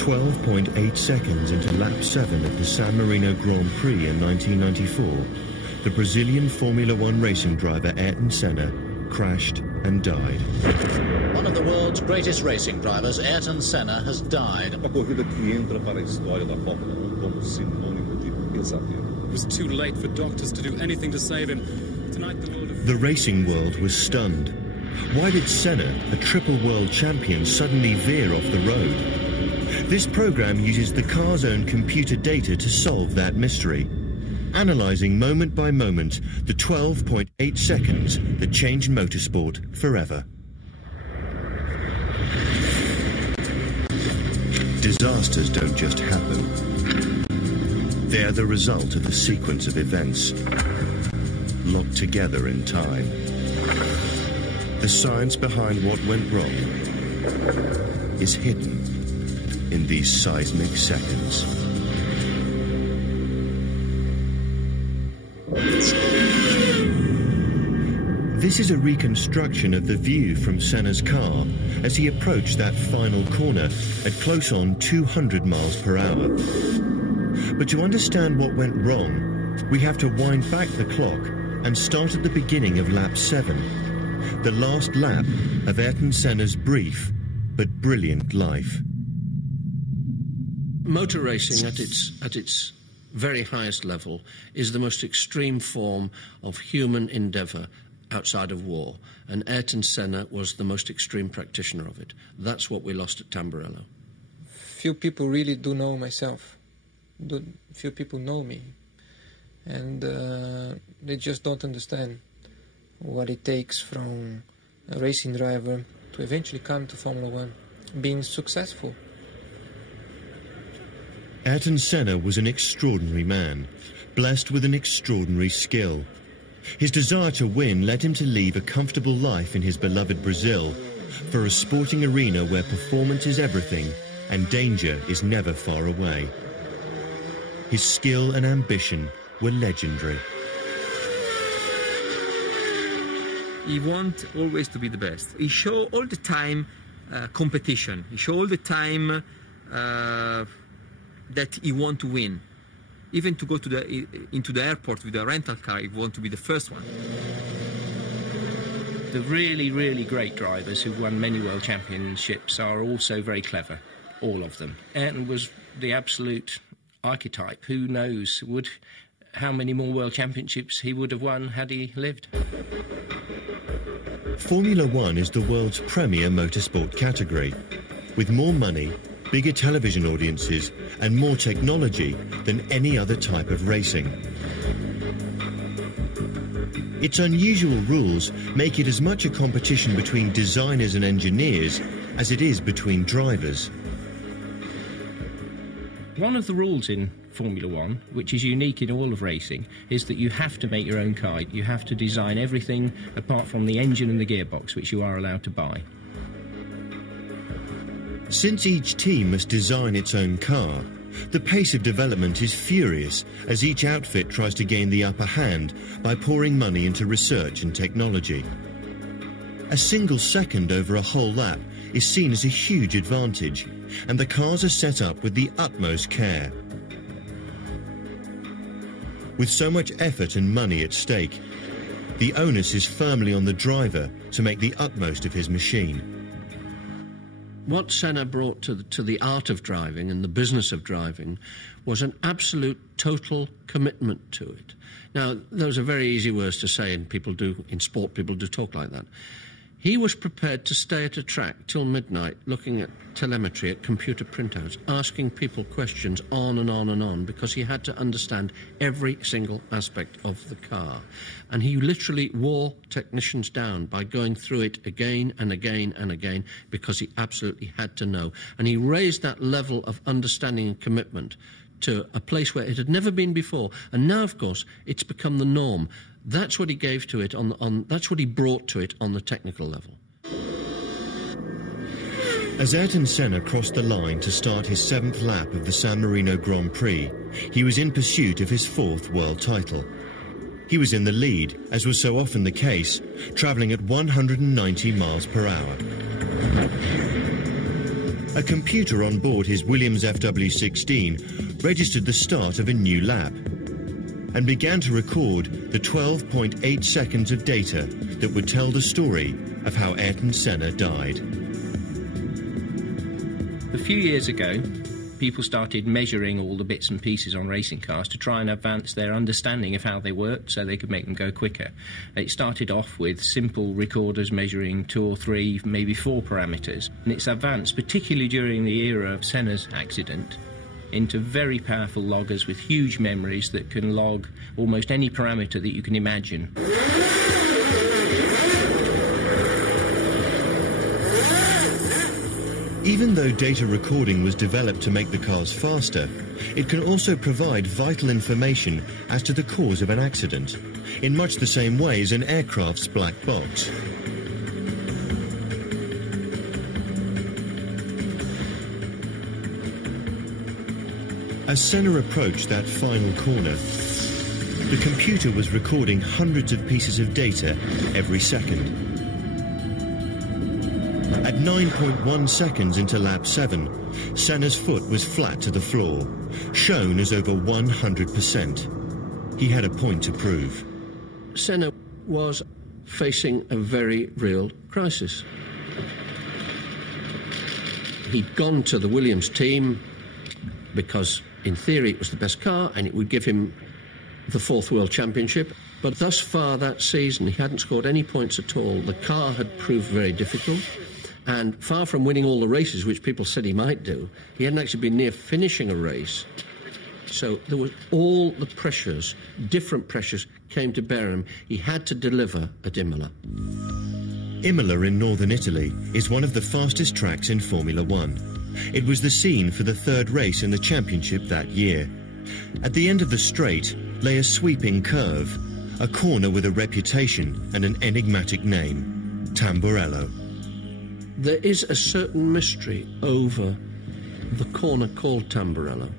12.8 seconds into lap 7 at the San Marino Grand Prix in 1994, the Brazilian Formula One racing driver Ayrton Senna crashed and died. One of the world's greatest racing drivers, Ayrton Senna, has died. A corrida que entra para a história da Fórmula 1 como sinônimo de pesadelo. It was too late for doctors to do anything to save him. Tonight the world... The racing world was stunned. Why did Senna, a triple world champion, suddenly veer off the road? This program uses the car's own computer data to solve that mystery, analysing moment by moment the 12.8 seconds that changed motorsport forever. Disasters don't just happen. They are the result of a sequence of events locked together in time. The science behind what went wrong is hidden in these seismic seconds. This is a reconstruction of the view from Senna's car as he approached that final corner at close on 200 miles per hour. But to understand what went wrong, we have to wind back the clock and start at the beginning of lap 7, the last lap of Ayrton Senna's brief but brilliant life. Motor racing at its very highest level is the most extreme form of human endeavour outside of war, and Ayrton Senna was the most extreme practitioner of it. That's what we lost at Tamburello. Few people really do know myself. Few people know me, and they just don't understand what it takes from a racing driver to eventually come to Formula One, being successful. Ayrton Senna was an extraordinary man, blessed with an extraordinary skill. His desire to win led him to leave a comfortable life in his beloved Brazil for a sporting arena where performance is everything and danger is never far away. His skill and ambition were legendary. He wanted always to be the best. He showed all the time competition. He showed all the time that he wanted to win. Even to go to into the airport with a rental car, he wanted to be the first one. The really, really great drivers who've won many world championships are also very clever, all of them. Ayrton was the absolute archetype. Who knows how many more world championships he would have won had he lived. Formula One is the world's premier motorsport category, with more money, bigger television audiences and more technology than any other type of racing. Its unusual rules make it as much a competition between designers and engineers as it is between drivers. One of the rules in Formula One, which is unique in all of racing, is that you have to make your own car. You have to design everything apart from the engine and the gearbox, which you are allowed to buy. Since each team must design its own car, the pace of development is furious as each outfit tries to gain the upper hand by pouring money into research and technology. A single second over a whole lap is seen as a huge advantage, and the cars are set up with the utmost care. With so much effort and money at stake, the onus is firmly on the driver to make the utmost of his machine. What Senna brought to the art of driving and the business of driving was an absolute total commitment to it. Now, those are very easy words to say, and in sport people do talk like that. He was prepared to stay at a track till midnight looking at telemetry, at computer printouts, asking people questions on and on and on, because he had to understand every single aspect of the car. And he literally wore technicians down by going through it again and again and again, because he absolutely had to know. And he raised that level of understanding and commitment to a place where it had never been before. And now, of course, it's become the norm. That's what he gave to it that's what he brought to it on the technical level. As Ayrton Senna crossed the line to start his 7th lap of the San Marino Grand Prix, he was in pursuit of his 4th world title. He was in the lead, as was so often the case, travelling at 190 miles per hour. A computer on board his Williams FW16 registered the start of a new lap and began to record the 12.8 seconds of data that would tell the story of how Ayrton Senna died. A few years ago, people started measuring all the bits and pieces on racing cars to try and advance their understanding of how they worked so they could make them go quicker. It started off with simple recorders measuring 2 or 3, maybe 4 parameters, and it's advanced, particularly during the era of Senna's accident, into very powerful loggers with huge memories that can log almost any parameter that you can imagine. Even though data recording was developed to make the cars faster, it can also provide vital information as to the cause of an accident, in much the same way as an aircraft's black box. As Senna approached that final corner, the computer was recording hundreds of pieces of data every second. At 9.1 seconds into lap 7, Senna's foot was flat to the floor, shown as over 100%. He had a point to prove. Senna was facing a very real crisis. He'd gone to the Williams team because, in theory, it was the best car and it would give him the 4th World Championship. But thus far that season, he hadn't scored any points at all. The car had proved very difficult. And far from winning all the races, which people said he might do, he hadn't actually been near finishing a race. So there was all the pressures, different pressures, came to bear him. He had to deliver at Imola. Imola in northern Italy is one of the fastest tracks in Formula One. It was the scene for the 3rd race in the championship that year. At the end of the straight lay a sweeping curve, a corner with a reputation and an enigmatic name, Tamburello. There is a certain mystery over the corner called Tamburello.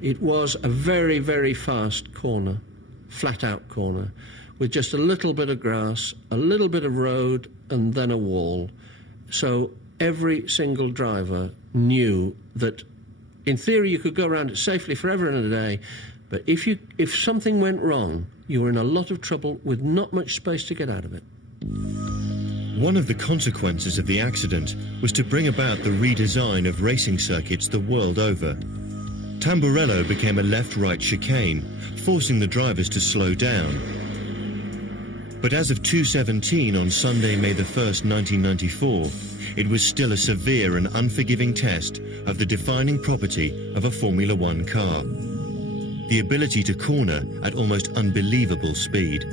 It was a very, very fast corner, flat-out corner, with just a little bit of grass, a little bit of road, and then a wall. So every single driver knew that, in theory, you could go around it safely forever and a day, but if something went wrong, you were in a lot of trouble with not much space to get out of it. One of the consequences of the accident was to bring about the redesign of racing circuits the world over. Tamburello became a left-right chicane, forcing the drivers to slow down. But as of 2:17 on Sunday, May the 1st, 1994, it was still a severe and unforgiving test of the defining property of a Formula One car: the ability to corner at almost unbelievable speed.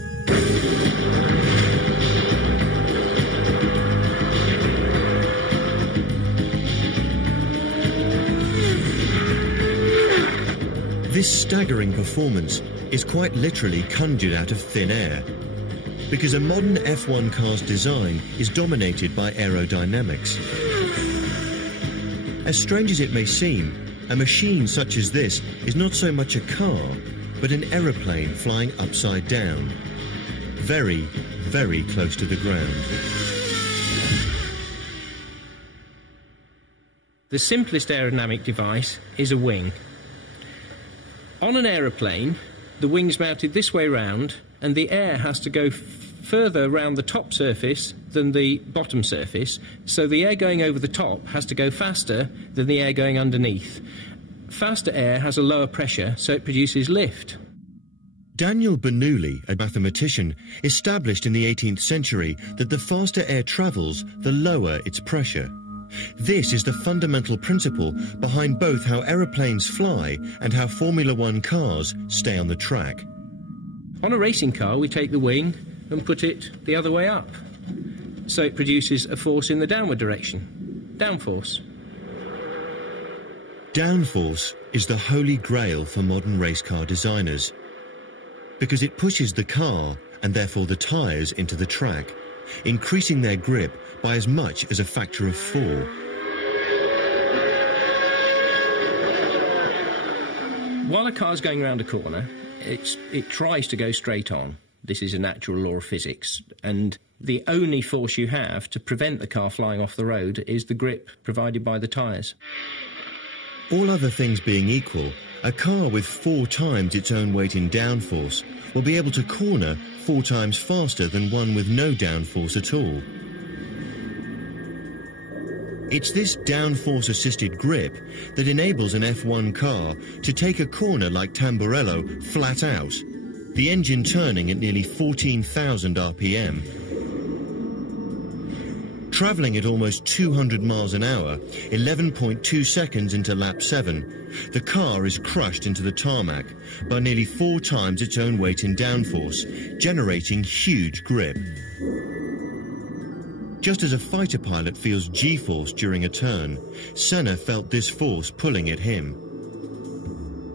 This staggering performance is quite literally conjured out of thin air, because a modern F1 car's design is dominated by aerodynamics. As strange as it may seem, a machine such as this is not so much a car, but an aeroplane flying upside down, very, very close to the ground. The simplest aerodynamic device is a wing. On an aeroplane, the wing's mounted this way round, and the air has to go further around the top surface than the bottom surface, so the air going over the top has to go faster than the air going underneath. Faster air has a lower pressure, so it produces lift. Daniel Bernoulli, a mathematician, established in the 18th century that the faster air travels, the lower its pressure. This is the fundamental principle behind both how aeroplanes fly and how Formula One cars stay on the track. On a racing car, we take the wing and put it the other way up, so it produces a force in the downward direction, downforce. Downforce is the holy grail for modern race car designers, because it pushes the car, and therefore the tyres, into the track, increasing their grip by as much as a factor of 4. While a car's going around a corner, it tries to go straight on. This is a natural law of physics, and The only force you have to prevent the car flying off the road is the grip provided by the tyres. All other things being equal, a car with 4 times its own weight in downforce will be able to corner 4 times faster than one with no downforce at all. It's this downforce-assisted grip that enables an F1 car to take a corner like Tamburello flat out, the engine turning at nearly 14,000 RPM. Travelling at almost 200 miles an hour, 11.2 seconds into lap 7, the car is crushed into the tarmac by nearly 4 times its own weight in downforce, generating huge grip. Just as a fighter pilot feels G-force during a turn, Senna felt this force pulling at him.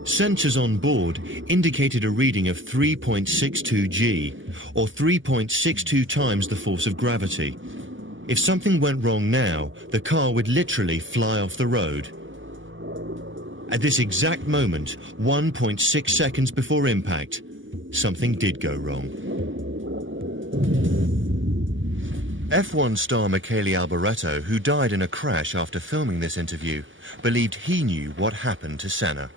Sensors on board indicated a reading of 3.62 G, or 3.62 times the force of gravity. If something went wrong now, the car would literally fly off the road. At this exact moment, 1.6 seconds before impact, something did go wrong. F1 star Michele Alboreto, who died in a crash after filming this interview, believed he knew what happened to Senna.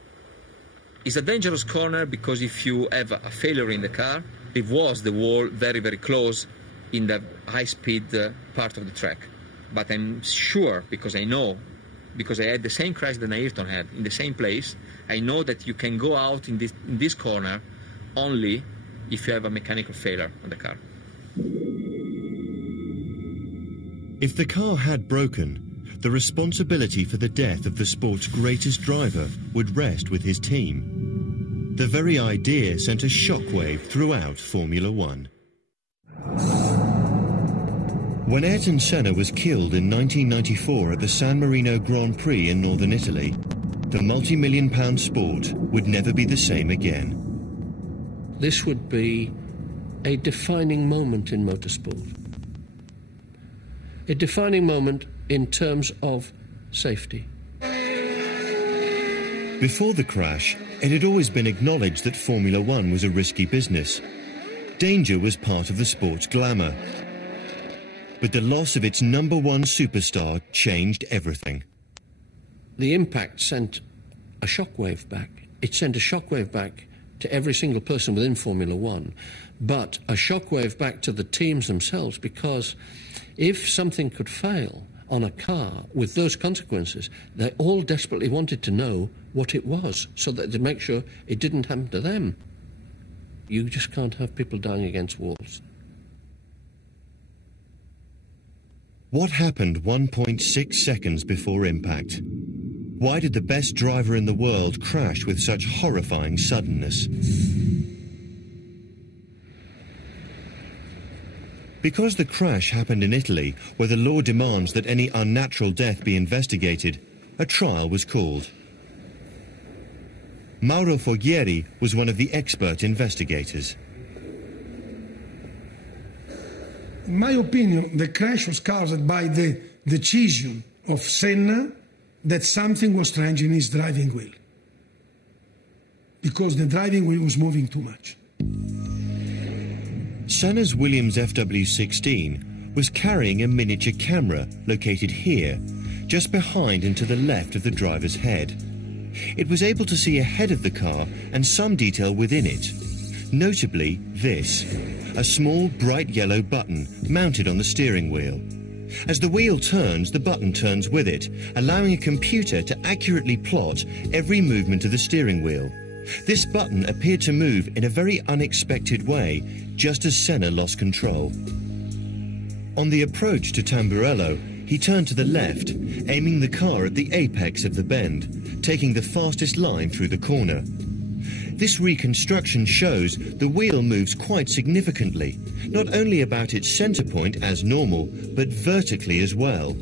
It's a dangerous corner because if you have a failure in the car, it was the wall very, very close in the high-speed part of the track. But I'm sure, because I know, because I had the same crash that Ayrton had in the same place, I know that you can go out in this corner only if you have a mechanical failure on the car. If the car had broken, the responsibility for the death of the sport's greatest driver would rest with his team. The very idea sent a shockwave throughout Formula One. When Ayrton Senna was killed in 1994 at the San Marino Grand Prix in northern Italy, the multi-million-pound sport would never be the same again. This would be a defining moment in motorsport. A defining moment in terms of safety. Before the crash, it had always been acknowledged that Formula One was a risky business. Danger was part of the sport's glamour. But the loss of its #1 superstar changed everything. The impact sent a shockwave back. It sent a shockwave back to every single person within Formula One, but a shockwave back to the teams themselves, because if something could fail on a car with those consequences, they all desperately wanted to know what it was so that they'd make sure it didn't happen to them. You just can't have people dying against walls. What happened 1.6 seconds before impact? Why did the best driver in the world crash with such horrifying suddenness? Because the crash happened in Italy, where the law demands that any unnatural death be investigated, a trial was called. Mauro Foghieri was one of the expert investigators. In my opinion, the crash was caused by the decision of Senna that something was strange in his driving wheel, because the driving wheel was moving too much. Senna's Williams FW16 was carrying a miniature camera located here, just behind and to the left of the driver's head. It was able to see ahead of the car and some detail within it, notably this, a small bright yellow button mounted on the steering wheel. As the wheel turns, the button turns with it, allowing a computer to accurately plot every movement of the steering wheel. This button appeared to move in a very unexpected way, just as Senna lost control. On the approach to Tamburello, he turned to the left, aiming the car at the apex of the bend, taking the fastest line through the corner. This reconstruction shows the wheel moves quite significantly, not only about its centre point as normal, but vertically as well.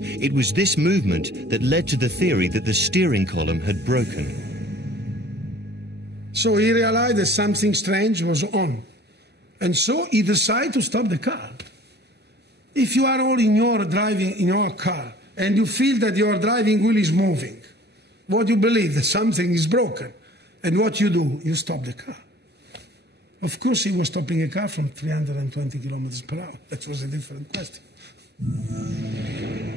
It was this movement that led to the theory that the steering column had broken. So he realized that something strange was on, and so he decided to stop the car. If you are all in your driving in your car and you feel that your driving wheel is moving, what you believe that something is broken, and what you do, you stop the car. Of course he was stopping a car from 320 kilometers per hour. That was a different question.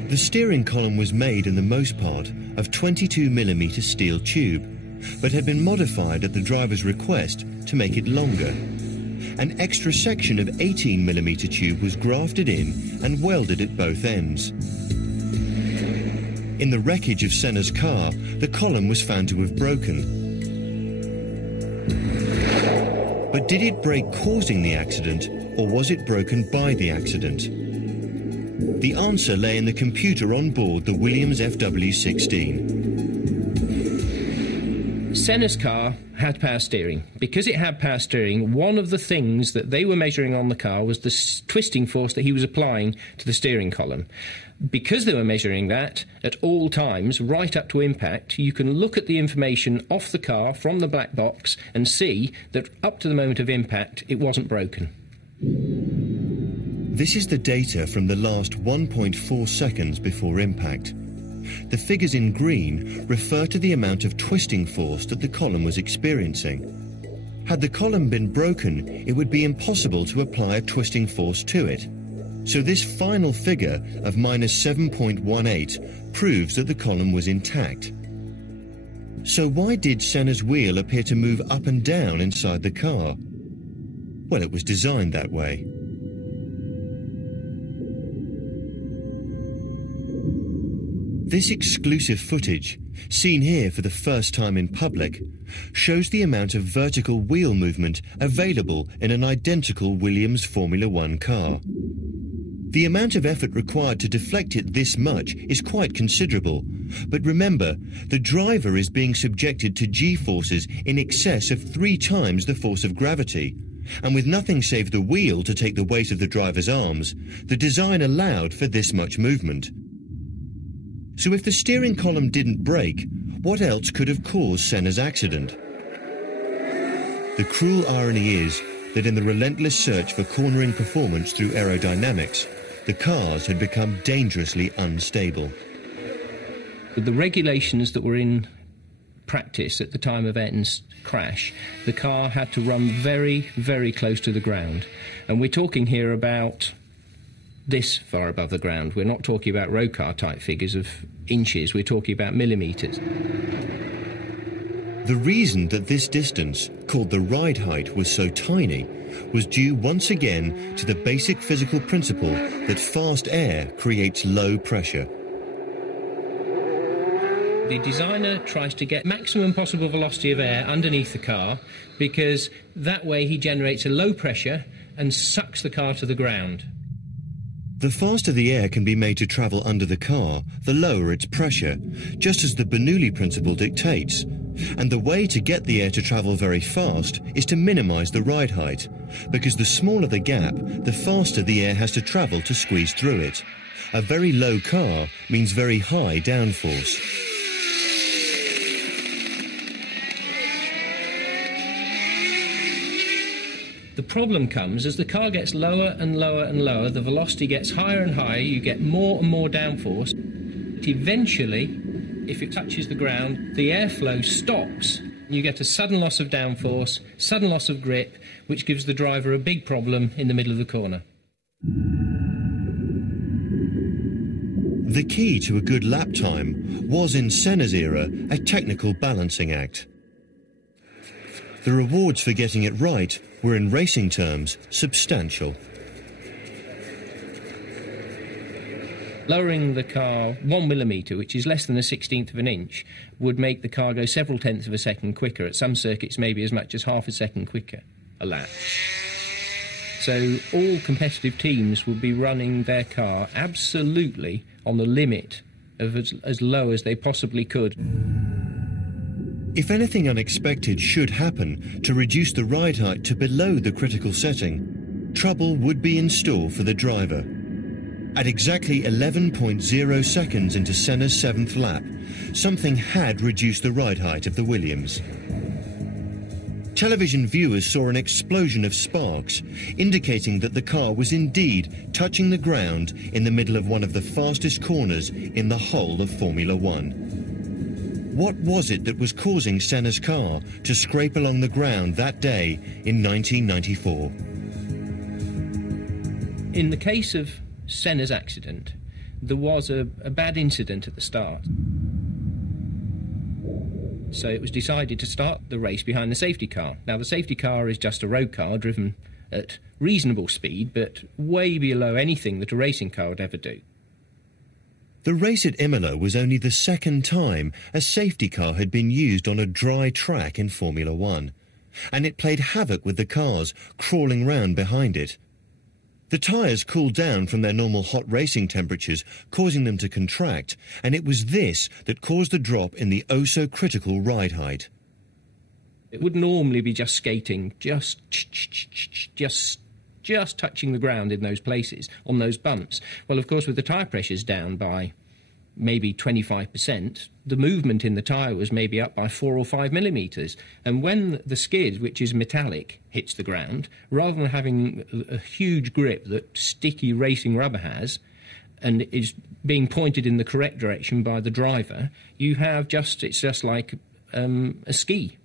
The steering column was made in the most part of 22mm steel tube, but had been modified at the driver's request to make it longer. An extra section of 18mm tube was grafted in and welded at both ends. In the wreckage of Senna's car, the column was found to have broken. But did it break causing the accident, or was it broken by the accident? The answer lay in the computer on board the Williams FW16. Senna's car had power steering. Because it had power steering, one of the things that they were measuring on the car was the twisting force that he was applying to the steering column. Because they were measuring that at all times, right up to impact, you can look at the information off the car from the black box and see that up to the moment of impact, it wasn't broken. This is the data from the last 1.4 seconds before impact. The figures in green refer to the amount of twisting force that the column was experiencing. Had the column been broken, it would be impossible to apply a twisting force to it. So this final figure of -7.18 proves that the column was intact. So why did Senna's wheel appear to move up and down inside the car? Well, it was designed that way. This exclusive footage, seen here for the first time in public, shows the amount of vertical wheel movement available in an identical Williams Formula One car. The amount of effort required to deflect it this much is quite considerable, but remember, the driver is being subjected to G-forces in excess of 3 times the force of gravity, and with nothing save the wheel to take the weight of the driver's arms, the design allowed for this much movement. So if the steering column didn't break, what else could have caused Senna's accident? The cruel irony is that in the relentless search for cornering performance through aerodynamics, the cars had become dangerously unstable. With the regulations that were in practice at the time of Ayrton's crash, the car had to run very, very close to the ground. And we're talking here about this far above the ground. We're not talking about road car type figures of inches, we're talking about millimetres. The reason that this distance, called the ride height, was so tiny was due once again to the basic physical principle that fast air creates low pressure. The designer tries to get maximum possible velocity of air underneath the car because that way he generates a low pressure and sucks the car to the ground. The faster the air can be made to travel under the car, the lower its pressure, just as the Bernoulli principle dictates. And the way to get the air to travel very fast is to minimize the ride height, because the smaller the gap, the faster the air has to travel to squeeze through it. A very low car means very high downforce. The problem comes as the car gets lower and lower and lower, the velocity gets higher and higher, you get more and more downforce. Eventually, if it touches the ground, the airflow stops. You get a sudden loss of downforce, sudden loss of grip, which gives the driver a big problem in the middle of the corner. The key to a good lap time was, in Senna's era, a technical balancing act. The rewards for getting it right were, in racing terms, substantial. Lowering the car 1 millimetre, which is less than a 16th of an inch, would make the car go several tenths of a second quicker. At some circuits, maybe as much as half a second quicker a lap. So all competitive teams would be running their car absolutely on the limit of as low as they possibly could. If anything unexpected should happen to reduce the ride height to below the critical setting, trouble would be in store for the driver. At exactly 11.0 seconds into Senna's 7th lap, something had reduced the ride height of the Williams. Television viewers saw an explosion of sparks, indicating that the car was indeed touching the ground in the middle of one of the fastest corners in the whole of Formula One. What was it that was causing Senna's car to scrape along the ground that day in 1994? In the case of Senna's accident, there was a bad incident at the start. So it was decided to start the race behind the safety car. Now, the safety car is just a road car driven at reasonable speed, but way below anything that a racing car would ever do. The race at Imola was only the second time a safety car had been used on a dry track in Formula One, and it played havoc with the cars crawling round behind it. The tyres cooled down from their normal hot racing temperatures, causing them to contract, and it was this that caused the drop in the oh-so-critical ride height. It would normally be just skating, just touching the ground in those places, on those bumps. Well, of course, with the tyre pressures down by maybe 25%, the movement in the tyre was maybe up by 4 or 5 millimetres. And when the skid, which is metallic, hits the ground, rather than having a huge grip that sticky racing rubber has, and is being pointed in the correct direction by the driver, you have it's just like a ski.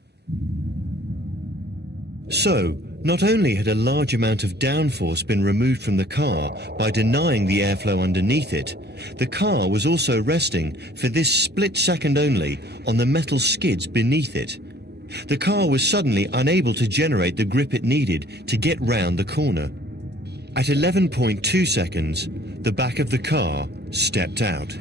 So, not only had a large amount of downforce been removed from the car by denying the airflow underneath it, the car was also resting for this split second only on the metal skids beneath it. The car was suddenly unable to generate the grip it needed to get round the corner. At 11.2 seconds, the back of the car stepped out.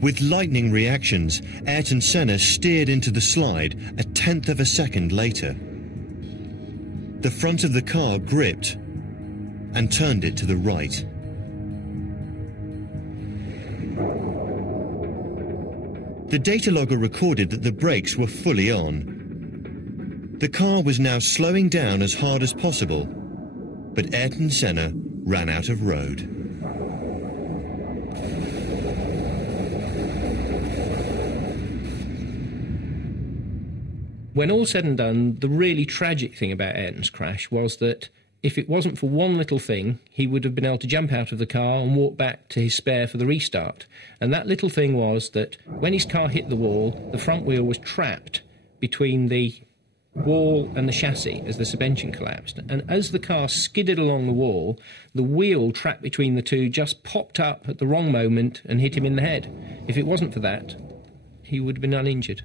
With lightning reactions, Ayrton Senna steered into the slide a tenth of a second later. The front of the car gripped and turned it to the right. The data logger recorded that the brakes were fully on. The car was now slowing down as hard as possible, but Ayrton Senna ran out of road. When all said and done, the really tragic thing about Ayrton's crash was that if it wasn't for one little thing, he would have been able to jump out of the car and walk back to his spare for the restart. And that little thing was that when his car hit the wall, the front wheel was trapped between the wall and the chassis as the suspension collapsed. And as the car skidded along the wall, the wheel trapped between the two just popped up at the wrong moment and hit him in the head. If it wasn't for that, he would have been uninjured.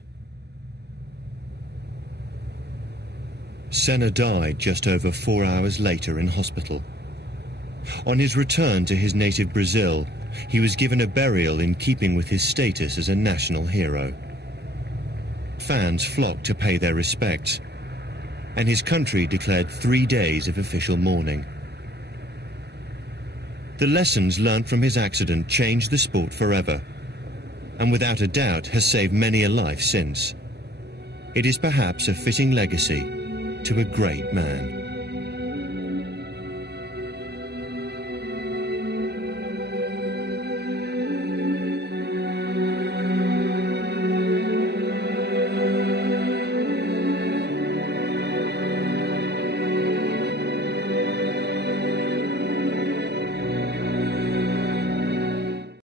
Senna died just over 4 hours later in hospital. On his return to his native Brazil, he was given a burial in keeping with his status as a national hero. Fans flocked to pay their respects, and his country declared 3 days of official mourning. The lessons learned from his accident changed the sport forever, and without a doubt has saved many a life since. It is perhaps a fitting legacy to a great man.